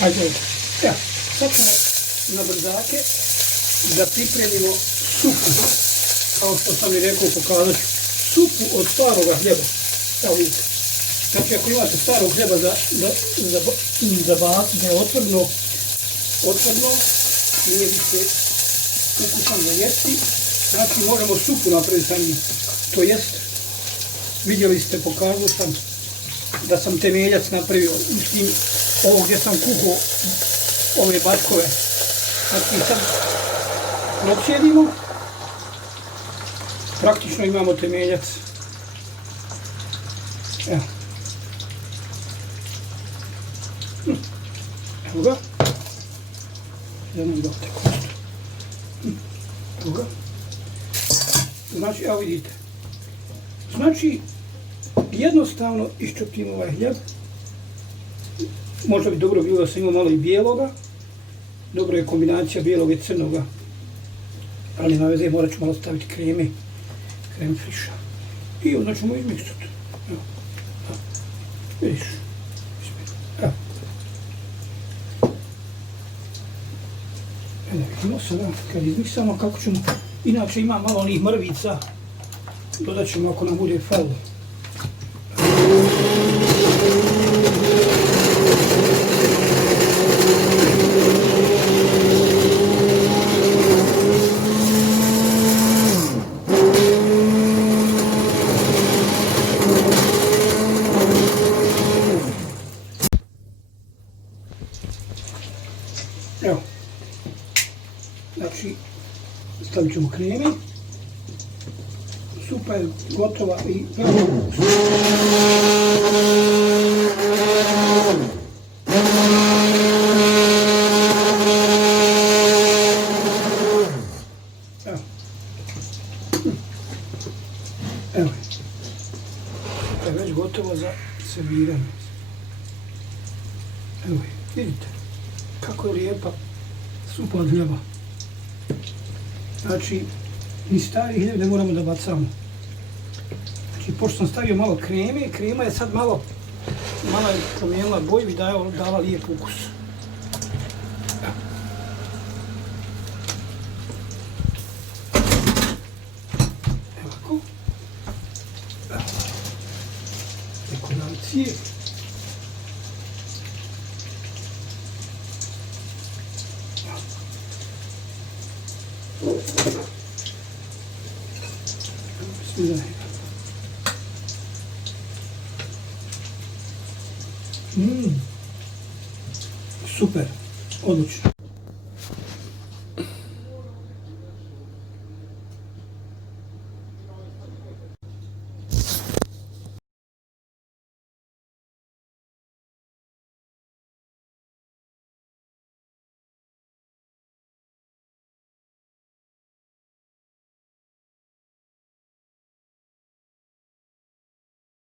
Ajde, evo, sad ćemo na brzake da pripremimo supu. Kao što sam i rekao, pokazat ću supu od staroga hljeba. Evo vidite. Znači, ako imate starog hljeba za baciti, da je otvrdno, nije više ukusan za jesti, znači možemo supu napraviti sa njim. To jest, vidjeli ste, pokazao sam da sam temeljac napravio, mislim, ovo gdje sam kuhao ove bačkove. Znači sad procjedimo, praktično imamo temeljac. Evo. Evo ga. Jednom dok te kostu. Evo ga. Znači, evo vidite. Znači, jednostavno iščupimo ovaj hljeb. Možda bi dobro bilo da sam imao malo i bijeloga. Dobro je kombinacija bijelog i crnoga. Ali na veze morat ću malo staviti kreme friša. I onda ćemo izmiksati. Evo. Vidiš. Evo. Evo vidimo sada kad izmiksamo kako ćemo. Inače ima malo onih mrvica. Dodat ćemo ako nam bude falilo. Evo, znači stavit ćemo kreme, supa je gotova i veoma ukusna. Evo, evo je već gotovo za serviranje. Evo je, vidite kako je lijepa supa od hljeba. Znači, ni stari hljeb ne moramo da bacamo. Znači, pošto sam stavio malo kreme, krema je sad malo je promijenila boju i dala lijep ukus. Evo ovako. Dekoracije. Super, odlično.